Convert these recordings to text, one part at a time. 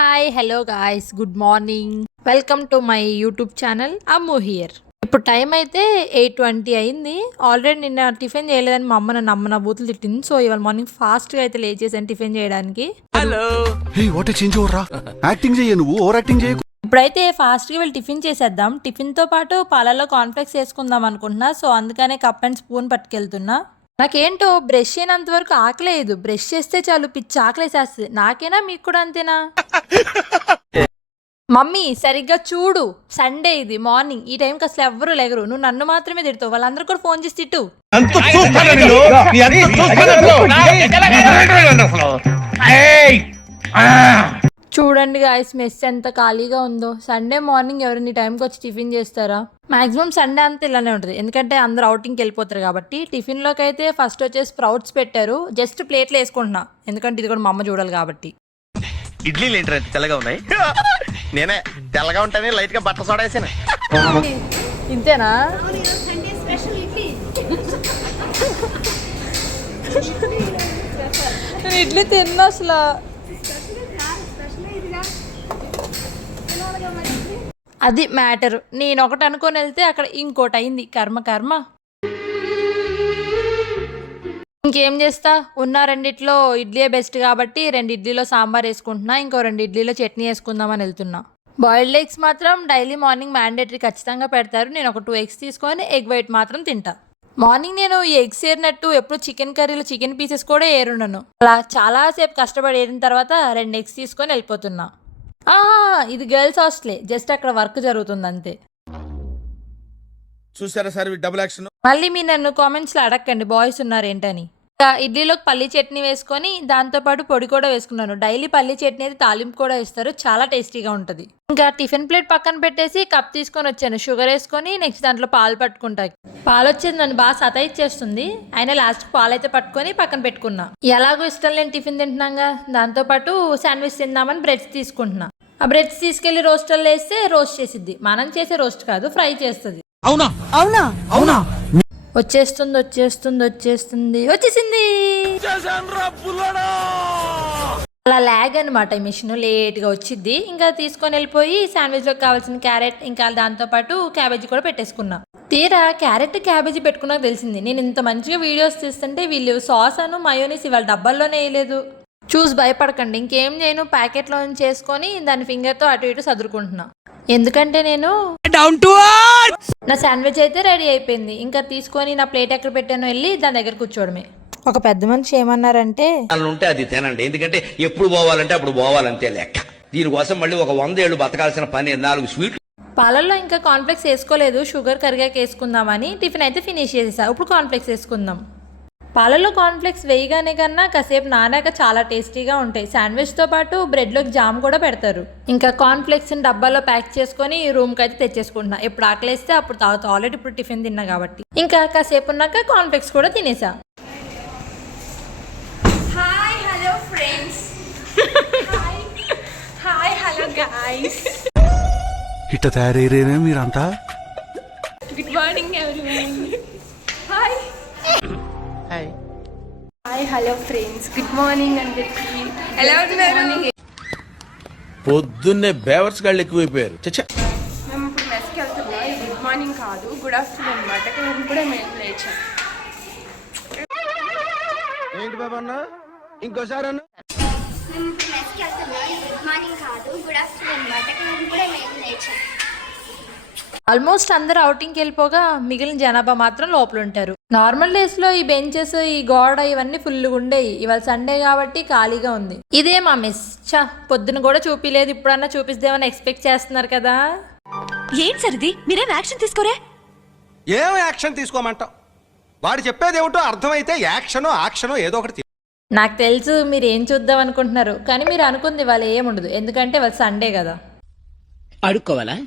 Hi hello guys good morning welcome to my YouTube channel Ammu here. ఇప్పుడు time అయితే 8:20 అయింది. Already నిన్న tiffin చేయలేదని మా అమ్మ నన్ను అమ్మ నా బూతులు తిట్టింది. సో ఇవాళ మార్నింగ్ ఫాస్ట్గా అయితే లేచేసాను టిఫిన్ చేయడానికి. Hello hey what a change over రా. యాక్టింగ్ చేయ నువ్వు ఓవర్ యాక్టింగ్ చేయకు. ఇప్పుడైతే ఫాస్ట్గా వెళ్ళి టిఫిన్ చేసేద్దాం. టిఫిన్తో పాటు పాలల్లో కాన్ఫ్లెక్స్ వేసుకుందాం అనుకుంటున్నా. సో అందుకనే కప్ అండ్ స్పూన్ పట్టుకెళ్తున్నా. నాకేంటో బ్రష్ చేయనంత వరకు ఆకలేదు. బ్రష్ చేస్తే చాలు పిచ్చి ఆకలేసేస్తుంది. నాకేనా మీకు కూడా అంతేనా? మమ్మీ సరిగ్గా చూడు, సండే ఇది మార్నింగ్, ఈ టైంకి అసలు ఎవ్వరూ లేగరు. నువ్వు నన్ను మాత్రమే తిడతావు, వాళ్ళందరూ కూడా ఫోన్ చేసి తిట్టు. చూడండి గాయస్ మెస్ ఎంత ఖాళీగా ఉందో. సండే మార్నింగ్ ఎవరైనా ఈ టైంకి వచ్చి టిఫిన్ చేస్తారా? మాక్సిమం సండే అంతా ఇలానే ఉంటుంది, ఎందుకంటే అందరూ అవుటింగ్కి వెళ్ళిపోతారు కాబట్టి. టిఫిన్లోకి అయితే ఫస్ట్ వచ్చేసి స్ప్రౌట్స్ పెట్టారు. జస్ట్ ప్లేట్లో వేసుకుంటున్నా, ఎందుకంటే ఇది కూడా మా అమ్మ చూడాలి కాబట్టి. ఇడ్లీలు ఏంటి తెల్లగా ఉన్నాయి? నేనే తెల్లగా ఉంటానే లైట్ గా బట్ట సోడా వేసాను. ఇంతేనా? నేను ఇడ్లీ తిన్నా అసలు. అది మ్యాటర్. నేను ఒకటి అనుకొని వెళ్తే అక్కడ ఇంకోటి అయింది. కర్మ కర్మ. ఇంకేం చేస్తా, ఉన్న రెండిట్లో ఇడ్లీ బెస్ట్ కాబట్టి 2 ఇడ్లీలో సాంబార్ వేసుకుంటున్నా, ఇంకో 2 ఇడ్లీలో చట్నీ వేసుకుందామని వెళ్తున్నా. బాయిల్డ్ ఎగ్స్ మాత్రం డైలీ మార్నింగ్ మ్యాండేటరీ ఖచ్చితంగా పెడతారు. నేను ఒక 2 ఎగ్స్ తీసుకొని ఎగ్ వైట్ మాత్రం తింటా. మార్నింగ్ నేను ఈ ఎగ్స్ ఏరినట్టు ఎప్పుడు చికెన్ కర్రీలో చికెన్ పీసెస్ కూడా ఏరుండను. అలా చాలాసేపు కష్టపడి ఏరిన తర్వాత 2 ఎగ్స్ తీసుకొని వెళ్ళిపోతున్నా. ఇది గర్ల్స్ హాస్టలే, జస్ట్ అక్కడ వర్క్ జరుగుతుంది అంతే. చూసారా సార్ డబుల్ యాక్షన్. మళ్ళీ మీరు నన్ను కామెంట్స్ లో అడగండి బాయ్స్ ఉన్నారేంటని. ఇంకా ఇడ్లీలోకి పల్లీ చట్నీ వేసుకొని దాంతోపాటు పొడి కూడా వేసుకున్నాను. డైలీ పల్లీ చట్నీ అయితే తాలింపు కూడా వేస్తారు, చాలా టేస్టీగా ఉంటుంది. ఇంకా టిఫిన్ ప్లేట్ పక్కన పెట్టేసి కప్ తీసుకొని వచ్చాను. షుగర్ వేసుకొని నెక్స్ట్ దాంట్లో పాలు పట్టుకుంటా. పాలు వచ్చేది నన్ను బాగా సతాయిచ్చేస్తుంది, అయినా లాస్ట్ పాలు అయితే పట్టుకొని పక్కన పెట్టుకున్నా. ఎలాగో ఇష్టం లేని టిఫిన్ తింటున్నాగా, దాంతోపాటు శాండ్విచ్ తిందామని బ్రెడ్స్ తీసుకుంటున్నా. ఆ బ్రెడ్స్ తీసుకెళ్లి రోస్టర్లో వేస్తే రోస్ట్ చేసిద్ది. మనం చేసే రోస్ట్ కాదు, ఫ్రై చేస్తుంది. అవునా అవునా అవునా. వచ్చేస్తుంది వచ్చేస్తుంది వచ్చేస్తుంది వచ్చేసింది. అలా లాగ్ అనమాట ఈ మిషన్, లేట్గా వచ్చింది. ఇంకా తీసుకొని వెళ్ళిపోయి శాండ్విచ్లోకి కావాల్సిన క్యారెట్ ఇంకా దాంతోపాటు క్యాబేజీ కూడా పెట్టేసుకున్నా. తీరా క్యారెట్ క్యాబేజీ పెట్టుకున్నాక తెలిసింది, నేను ఇంత మంచిగా వీడియోస్ తీస్తుంటే వీళ్ళు సాస్ అను మయోనీస్ ఇవాళ డబ్బాల్లోనే వేయలేదు. చూసి భయపడకండి, ఇంకేం చేయను, ప్యాకెట్లో చేసుకొని దాని ఫింగర్తో అటు ఇటు సదురుకుంటున్నా. ఎందుకంటే నేను నా శాండ్విచ్ అయితే రెడీ అయిపోయింది. ఇంకా తీసుకొని నా ప్లేట్ ఎక్కడ పెట్టానో వెళ్ళి దాని దగ్గర కూర్చోవడమే. ఒక పెద్ద మనిషి ఏమన్నారంటే, ఉంటే అది తినండి, ఎందుకంటే ఎప్పుడు పోవాలంటే అప్పుడు పోవాలంతే లెక్క. దీనికోసం మళ్ళీ ఒక 100 ఏళ్ళు బతకాల్సిన పని. 4 స్వీట్లు. పాలల్లో ఇంకా కాన్ఫ్లెక్స్ వేసుకోలేదు, షుగర్ కరిగాక వేసుకుందామని. టిఫిన్ అయితే ఫినిష్ చేసేసా. ఇప్పుడు కాన్ఫ్లెక్స్ వేసుకుందాం. పాలల్లో కాన్ఫ్లెక్స్ వేయగానే కన్నా కాసేపు నానాక చాలా టేస్టీగా ఉంటాయి. శాండ్విచ్తో పాటు బ్రెడ్లోకి జామ్ కూడా పెడతారు. ఇంకా కాన్ఫ్లెక్స్ని డబ్బాలో ప్యాక్ చేసుకొని రూమ్కి అయితే తెచ్చేసుకుంటున్నా. ఎప్పుడు ఆకలేస్తే అప్పుడు తాగుతా. ఆల్రెడీ ఇప్పుడు టిఫిన్ తిన్నా కాబట్టి. ఇంకా కాసేపు ఉన్నాక కాన్ఫ్లెక్స్ కూడా తినేసా. Hi hello friends. Hi hello guys. ఇట్ట తయారయ్యేనే మీరంతా. Good morning everyone. Hi hi hello friends, good morning అందరికి. ఎలా ఉన్నారు? పొద్దున్నే బేవర్స్ గాళ్ళు ఎక్కువైపోయారు. మేము ఇప్పుడు మెస్కి వెళ్తున్నాం. గుడ్ మార్నింగ్ కాదు, గుడ్ ఆఫ్టర్నూన్ అనమాట. మేము కూడా మేము లేచాం. ఏంటి బాబా అన్న ఇంకోసారి అన్న. మేము ఇప్పుడు మెస్కి వెళ్తున్నాం. గుడ్ మార్నింగ్ కాదు, గుడ్ ఆఫ్టర్నూన్ అనమాట. మేము కూడా మేము లేచాం. ఆల్మోస్ట్ అందరూ అవుటింగ్కి వెళ్ళిపోగా మిగిలిన జనాభా మాత్రం లోపల ఉంటారు. నార్మల్ డేస్ లో ఈ బెంచెస్ ఈ గోడ ఇవన్నీ ఫుల్గా ఉండేవి. ఇవాళ సండే కాబట్టి ఖాళీగా ఉంది. ఇదే మా మిస్. పొద్దున కూడా చూపిలేదు, ఇప్పుడన్నా చూపిస్తామని ఎక్స్పెక్ట్ చేస్తున్నారు కదా. ఏం సరిది, మీరేం యాక్షన్ తీసుకోరే? ఏం యాక్షన్ తీసుకోమంటావు? వాడు చెప్పేది ఏమిటో అర్థమైతే యాక్షనో యాక్షనో ఏదో ఒకటి. నాకు తెలుసు మీరు ఏం చూద్దాం అనుకుంటున్నారు, కానీ మీరు అనుకుంది వాళ్ళు ఏముండదు, ఎందుకంటే వాళ్ళు సండే కదా. అడుక్కోవాలా?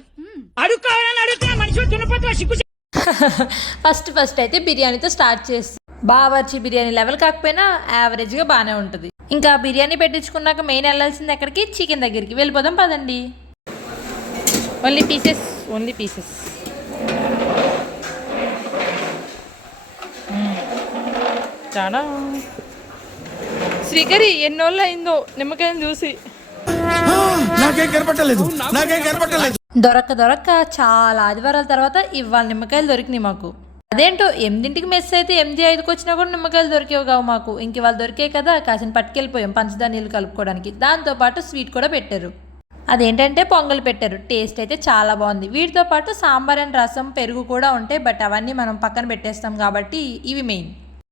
ఫస్ట్ అయితే బిర్యానీతో స్టార్ట్ చేసి, బావర్చి బిర్యానీ లెవెల్ కాకపోయినా యావరేజ్గా బాగానే ఉంటుంది. ఇంకా బిర్యానీ పెట్టించుకున్నాక మెయిన్ వెళ్ళాల్సింది ఎక్కడికి, చికెన్ దగ్గరికి. వెళ్ళిపోదాం పదండి. Only pieces. చాలా శ్రీకరి ఎన్నోళ్ళు అయిందో నిమ్మకాయని చూసి. నాకేం కనపట్టలేదు దొరక్క చాలా ఆదివారాల తర్వాత ఇవాళ నిమ్మకాయలు దొరికినాయి మాకు. అదేంటో 8ంటికి మెస్ అయితే 8:05కి వచ్చినా కూడా నిమ్మకాయలు దొరికేవి కావు మాకు. ఇంక వాళ్ళు దొరికే కదా కాసిన పట్టుకెళ్ళిపోయాం పంచదార నీళ్ళు కలుపుకోవడానికి. దాంతోపాటు స్వీట్ కూడా పెట్టారు. అదేంటంటే పొంగల్ పెట్టారు. టేస్ట్ అయితే చాలా బాగుంది. వీటితో పాటు సాంబార్ అండ్ రసం పెరుగు కూడా ఉంటాయి. బట్ అవన్నీ మనం పక్కన పెట్టేస్తాం కాబట్టి ఇవి మెయిన్.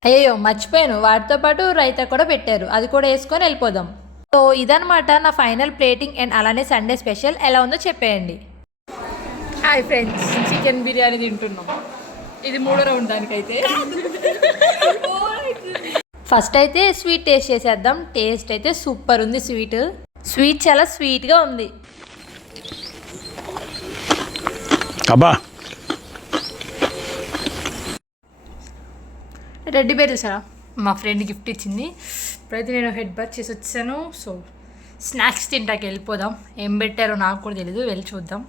అయ్యో మర్చిపోయాను, వాటితో పాటు రైతా కూడా పెట్టారు. అది కూడా వేసుకొని వెళ్ళిపోదాం. సో ఇదనమాట నా ఫైనల్ ప్లేటింగ్ అండ్ అలానే సండే స్పెషల్. ఎలా ఉందో చెప్పేయండి. హాయ్ ఫ్రెండ్స్, చికెన్ బిర్యానీ తింటున్నాం. ఇది 3వ రౌండ్ దానికైతే. ఫస్ట్ అయితే స్వీట్ టేస్ట్ చేసేద్దాం. టేస్ట్ అయితే సూపర్ ఉంది. స్వీట్ చాలా స్వీట్గా ఉంది. అబ్బా రెడ్డి బేర్ చూసారా, మా ఫ్రెండ్ గిఫ్ట్ ఇచ్చింది. ఇప్పుడైతే నేను హెడ్ బాత్ చేసి వచ్చాను. సో స్నాక్స్ తింటాకి వెళ్ళిపోదాం. ఏం పెట్టారో నాకు కూడా తెలీదు, వెళ్ళి చూద్దాం.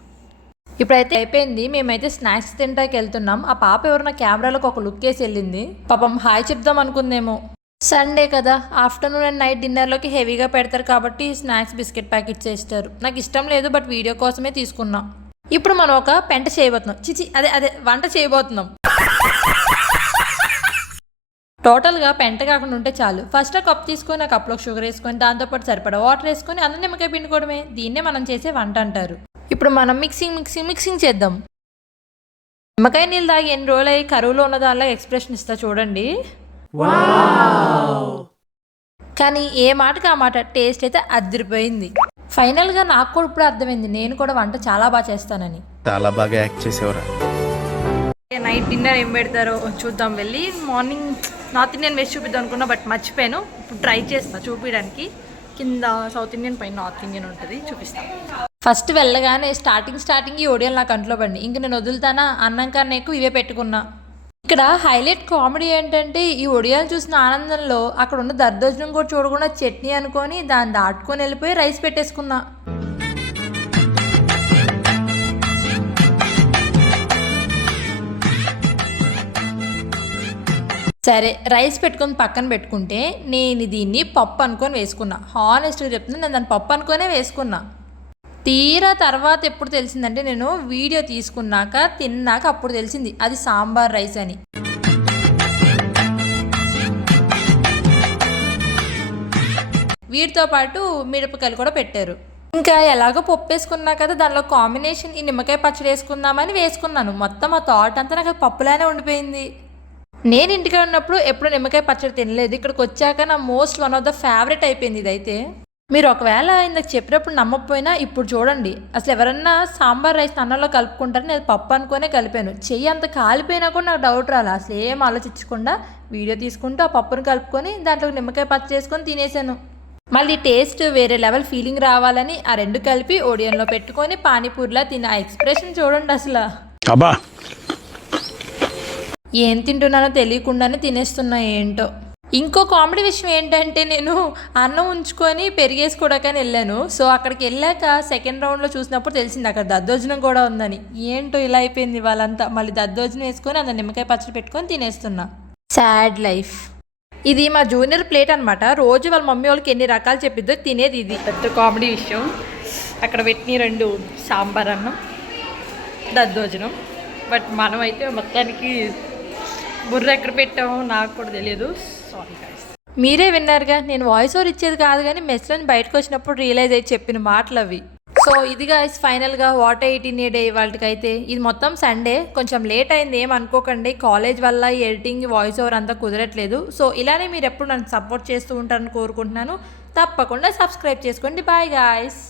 ఇప్పుడైతే అయిపోయింది. మేమైతే స్నాక్స్ తింటాకి వెళ్తున్నాం. ఆ పాప ఎవరన్నా కెమెరాలకు ఒక లుక్ వేసి వెళ్ళింది. పాపం హాయ్ చెప్దాం అనుకుందేమో. సండే కదా, ఆఫ్టర్నూన్ అండ్ నైట్ డిన్నర్లోకి హెవీగా పెడతారు కాబట్టి స్నాక్స్ బిస్కెట్ ప్యాకెట్స్ వేస్తారు. నాకు ఇష్టం లేదు, బట్ వీడియో కోసమే తీసుకున్నా. ఇప్పుడు మనం ఒక పెంట చేయబోతున్నాం. అదే వంట చేయబోతున్నాం. టోటల్గా పెంట కాకుండా ఉంటే చాలు. ఫస్ట్ ఆ కప్ తీసుకొని ఆ కప్లో షుగర్ వేసుకొని దాంతోపాటు సరిపడా వాటర్ వేసుకొని అందులో నిమ్మకాయ పిండుకోవడమే. దీన్నే మనం చేసే వంట అంటారు. ఇప్పుడు మనం మిక్సింగ్ చేద్దాం. నిమ్మకాయ నీళ్ళు తాగి ఎన్ని రోజులు అయ్యి కరువులో ఉన్న దానిలో ఎక్స్ప్రెషన్ ఇస్తా చూడండి. కానీ ఏ మాటకి ఆ మాట టేస్ట్ అయితే అదిరిపోయింది. ఫైనల్గా నాకు కూడా ఇప్పుడు అర్థమైంది, నేను కూడా వంట చాలా బాగా చేస్తానని. చాలా బాగా యాక్ట్ చేసేవరా. నైట్ డిన్నర్ ఏం పెడతారో చూద్దాం వెళ్ళి. మార్నింగ్ నార్త్ ఇండియన్ వేసి చూపిద్దాం అనుకున్నా, బట్ మర్చిపోయాను. ఇప్పుడు ట్రై చేస్తా చూపించడానికి. కింద సౌత్ ఇండియన్ పైన నార్త్ ఇండియన్ ఉంటుంది, చూపిస్తాను. ఫస్ట్ వెళ్ళగానే స్టార్టింగ్ ఈ ఒడియాలు నాకు కంట్లో పడి. ఇంక నేను వదులుతానా అన్నం కన్నా ఎక్కువ ఇవే పెట్టుకున్నా. ఇక్కడ హైలైట్ కామెడీ ఏంటంటే ఈ ఒడియాలు చూసిన ఆనందంలో అక్కడ ఉన్న దర్దోజనం కూడా చూడకుండా చట్నీ అనుకొని దాన్ని దాటుకొని వెళ్ళిపోయి రైస్ పెట్టేసుకున్నా. సరే రైస్ పెట్టుకొని పక్కన పెట్టుకుంటే నేను దీన్ని పప్పు అనుకొని వేసుకున్నా. హానెస్ట్గా చెప్తున్నా, నేను దాన్ని పప్పు అనుకునే వేసుకున్నా. తీరా తర్వాత ఎప్పుడు తెలిసిందంటే నేను వీడియో తీసుకున్నాక తిన్నాక అప్పుడు తెలిసింది అది సాంబార్ రైస్ అని. వీటితో పాటు మిరపకాయలు కూడా పెట్టారు. ఇంకా ఎలాగో పప్పు వేసుకున్నా కదా, దానిలో కాంబినేషన్ ఈ నిమ్మకాయ పచ్చడి వేసుకుందామని వేసుకున్నాను. మొత్తం ఆ థాట్ అంతా నాకు పప్పులానే ఉండిపోయింది. నేను ఇంటికి ఉన్నప్పుడు ఎప్పుడు నిమ్మకాయ పచ్చడి తినలేదు. ఇక్కడికి వచ్చాక నా వన్ ఆఫ్ ద ఫేవరెట్ అయిపోయింది ఇదైతే. మీరు ఒకవేళ ఇందాక చెప్పినప్పుడు నమ్మకపోయినా ఇప్పుడు చూడండి. అసలు ఎవరన్నా సాంబార్ రైస్ అన్నంలో కలుపుకుంటారు, నేను పప్పు అనుకునే కలిపాను. చెయ్యి అంత కాలిపోయినా కూడా నాకు డౌట్ రాలే. అసలు ఏం ఆలోచించకుండా వీడియో తీసుకుంటూ ఆ పప్పును కలుపుకొని దాంట్లో నిమ్మకాయ పచ్చడి చేసుకొని తినేసాను. మళ్ళీ టేస్ట్ వేరే లెవెల్ ఫీలింగ్ రావాలని ఆ 2 కలిపి ఓడియన్లో పెట్టుకొని పానీపూరిలా తిని ఆ ఎక్స్ప్రెషన్ చూడండి. అసలు ఏం తింటున్నానో తెలియకుండానే తినేస్తున్నా ఏంటో. ఇంకో కామెడీ విషయం ఏంటంటే నేను అన్నం ఉంచుకొని పెరిగేసుకోవడానికని వెళ్ళాను. సో అక్కడికి వెళ్ళాక సెకండ్ రౌండ్లో చూసినప్పుడు తెలిసింది అక్కడ దద్దోజనం కూడా ఉందని. ఏంటో ఇలా అయిపోయింది వాళ్ళంతా. మళ్ళీ దద్దోజనం వేసుకొని అందులో నిమ్మకాయ పచ్చడి పెట్టుకొని తినేస్తున్నా. Sad life. ఇది మా జూనియర్ ప్లేట్ అనమాట. రోజు వాళ్ళ మమ్మీ వాళ్ళకి ఎన్ని రకాలు చెప్పిద్దో తినేది ఇది. పెద్ద కామెడీ విషయం. అక్కడ పెట్టిన 2 సాంబార్ అన్నం దద్దోజనం. బట్ మనమైతే మొత్తానికి బుర్ర ఎక్కడ పెట్టామో నాకు కూడా తెలియదు. Sorry guys. మీరే విన్నారుగా, నేను వాయిస్ ఓవర్ ఇచ్చేది కాదు కానీ మెస్లో బయటకు వచ్చినప్పుడు రియలైజ్ అయ్యి చెప్పిన మాటలు అవి. సో ఇది గైస్ ఫైనల్గా వాట్ 18 డే వాళ్ళకైతే. ఇది మొత్తం సండే. కొంచెం లేట్ అయింది, ఏం అనుకోకండి. కాలేజ్ వల్ల ఈ ఎడిటింగ్ వాయిస్ ఓవర్ అంతా కుదరట్లేదు. సో ఇలానే మీరు ఎప్పుడు నన్ను సపోర్ట్ చేస్తూ ఉంటారని కోరుకుంటున్నాను. తప్పకుండా సబ్స్క్రైబ్ చేసుకోండి. Bye guys.